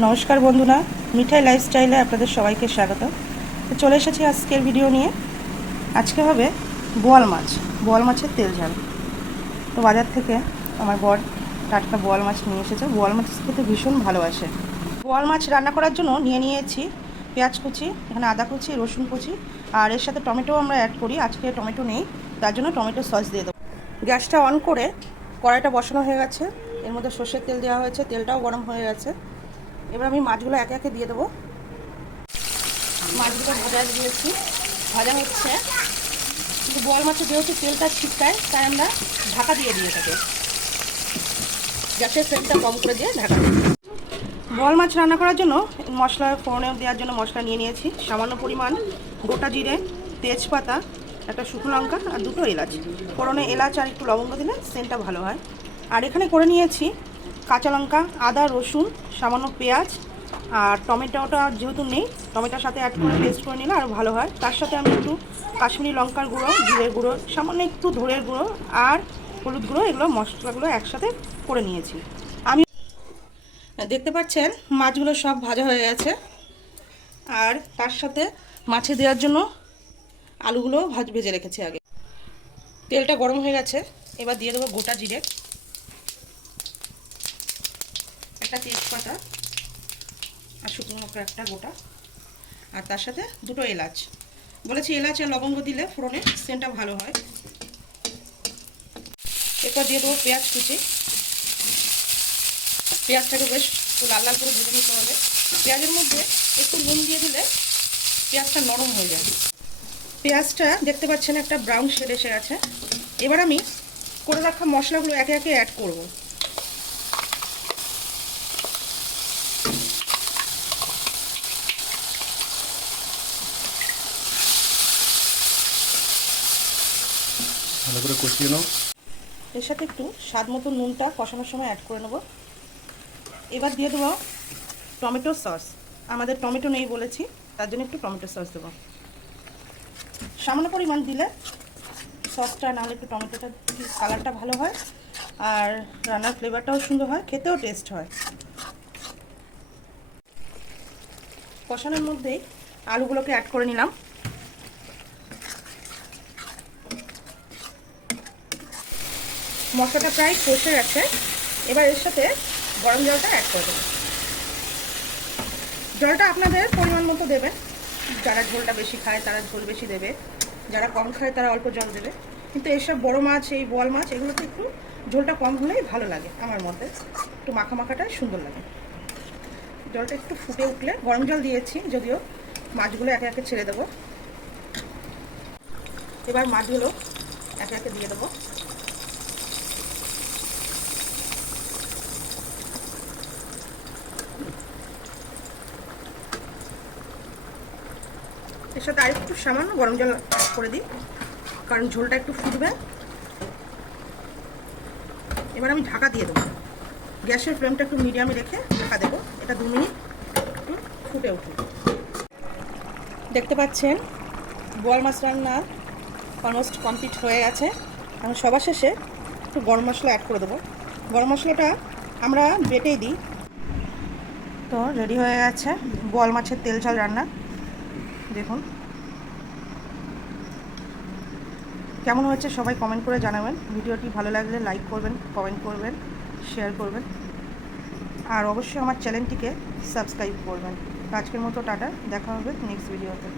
নমস্কার বন্ধুরা, মিঠাই লাইফস্টাইলে আপনাদের সবাইকে স্বাগত। তো চলে এসেছি আজকের ভিডিও নিয়ে। আজকে হবে বোয়াল মাছের তেল ঝাল। তো বাজার থেকে আমার বর টাটকা বোয়াল মাছ নিয়ে এসেছে। বোয়াল মাছ খেতে ভীষণ ভালোবাসে। বোয়াল মাছ রান্না করার জন্য নিয়ে নিয়েছি পেঁয়াজ কুচি, এখানে আদা কুচি, রসুন কুচি, আর এর সাথে টমেটো আমরা অ্যাড করি। আজকে টমেটো নেই, তার জন্য টমেটো সস দিয়ে দেবো। গ্যাসটা অন করে কড়াইটা বসানো হয়ে গেছে, এর মধ্যে সর্ষের তেল দেওয়া হয়েছে, তেলটাও গরম হয়ে গেছে। এবার আমি মাছগুলো একে একে দিয়ে দেবো। মাছগুলো ভাজা হচ্ছে, কিন্তু বোয়াল মাছে যেহেতু তেলটা ছিটকায় তাই আমরা ঢাকা দিয়ে থাকি। গ্যাসের ফ্লেমটা কম করে দিয়ে ঢাকা দিই। বোয়াল মাছ রান্না করার জন্য মশলা ফোড়নে দেওয়ার জন্য মশলা নিয়ে নিয়েছি। সামান্য পরিমাণ গোটা জিরে, তেজপাতা, একটা শুকনো লঙ্কা আর দুটো এলাচ। ফোড়নে এলাচ আর একটু লবঙ্গ দিলে সেন্টটা ভালো হয়। আর এখানে করে নিয়েছি কাঁচা লঙ্কা, আদা, রসুন, সামান্য পেঁয়াজ আর টমেটোটা যেহেতু নেই, টমেটোর সাথে অ্যাড করে পেস্ট করে নিলে আরও ভালো হয়। তার সাথে আমি একটু কাশ্মীরি লঙ্কার গুঁড়ো, জিরের গুঁড়ো, সামান্য একটু ধনের গুঁড়ো আর হলুদ গুঁড়ো, এগুলো মশলাগুলো একসাথে করে নিয়েছি। আমি দেখতে পাচ্ছেন মাছগুলো সব ভাজা হয়ে গেছে, আর তার সাথে মাছে দেওয়ার জন্য আলুগুলো ভেজে রেখেছি আগে। তেলটা গরম হয়ে গেছে, এবার দিয়ে দেবো গোটা জিরে, একটা তেজপাতা আর শুকনো লঙ্কা একটা গোটা, আর তার সাথে দুটো এলাচ। বলেছি এলাচ আর লবঙ্গ দিলে ফোড়নে সেন্টটা ভালো হয়। এরপর দিয়ে দেবো পেঁয়াজ কুচি। পেঁয়াজটাকে বেশ লাল লাল করে ভেজে নিতে হবে। পেঁয়াজের মধ্যে একটু নুন দিয়ে দিলে পেঁয়াজটা নরম হয়ে যায়। পেঁয়াজটা দেখতে পাচ্ছেন একটা ব্রাউন শেড এসে গেছে। এবার আমি করে রাখা মশলাগুলো একে একে অ্যাড করব। ভালো করে কষিয়ে নাও। এর সাথে একটু স্বাদ মতো নুনটা কষানোর সময় অ্যাড করে নেব। এবার দিয়ে দেবো টমেটো সস। আমাদের টমেটো নেই বলেছি, তার জন্য একটু টমেটো সস দেবো। সামান্য পরিমাণ দিলে সসটা, নাহলে একটু টমেটোটা কালারটা ভালো হয় আর রান্নার ফ্লেভারটাও সুন্দর হয়, খেতেও টেস্ট হয়। কষানোর মধ্যেই আলুগুলোকে অ্যাড করে নিলাম। মশলাটা প্রায় কষে গেছে, এবার এর সাথে গরম জলটা অ্যাড করে দেবো। জলটা আপনাদের পরিমাণ মতো দেবেন। যারা ঝোলটা বেশি খায় তারা ঝোল বেশি দেবে, যারা কম খায় তারা অল্প জল দেবে। কিন্তু এইসব বড় মাছ, এই বোয়াল মাছ, এগুলোতে একটু ঝোলটা কম হলেই ভালো লাগে। আমার মতে একটু মাখা মাখাটাই সুন্দর লাগে। জলটা একটু ফুটে উঠলে, গরম জল দিয়েছি যদিও, মাছগুলো একে একে ছেড়ে দেবো। এবার মাছগুলো একে একে দিয়ে দেবো। এর সাথে আরেকটু সামান্য গরম জল করে দিই, কারণ ঝোলটা একটু ফুটবে। এবার আমি ঢাকা দিয়ে দেবো। গ্যাসের ফ্লেমটা একটু মিডিয়ামে রেখে ঢাকা দেবো। এটা 2 মিনিট একটু ফুটে উঠবে। দেখতে পাচ্ছেন বোয়াল মাছ রান্না অলমোস্ট কমপ্লিট হয়ে গেছে। আমি সবার শেষে একটু গরম মশলা অ্যাড করে দেবো। গরম মশলাটা আমরা বেটেই দিই। তো রেডি হয়ে গেছে বোয়াল মাছের তেল ঝাল রান্না। দেখুন কেমন হয়েছে সবাই কমেন্ট করে জানাবেন। ভিডিওটি ভালো লাগলে লাইক করবেন, কমেন্ট করবেন, শেয়ার করবেন, আর অবশ্যই আমার চ্যানেলটিকে সাবস্ক্রাইব করবেন। আজকের মতো টাটা, দেখা হবে নেক্সট ভিডিওতে।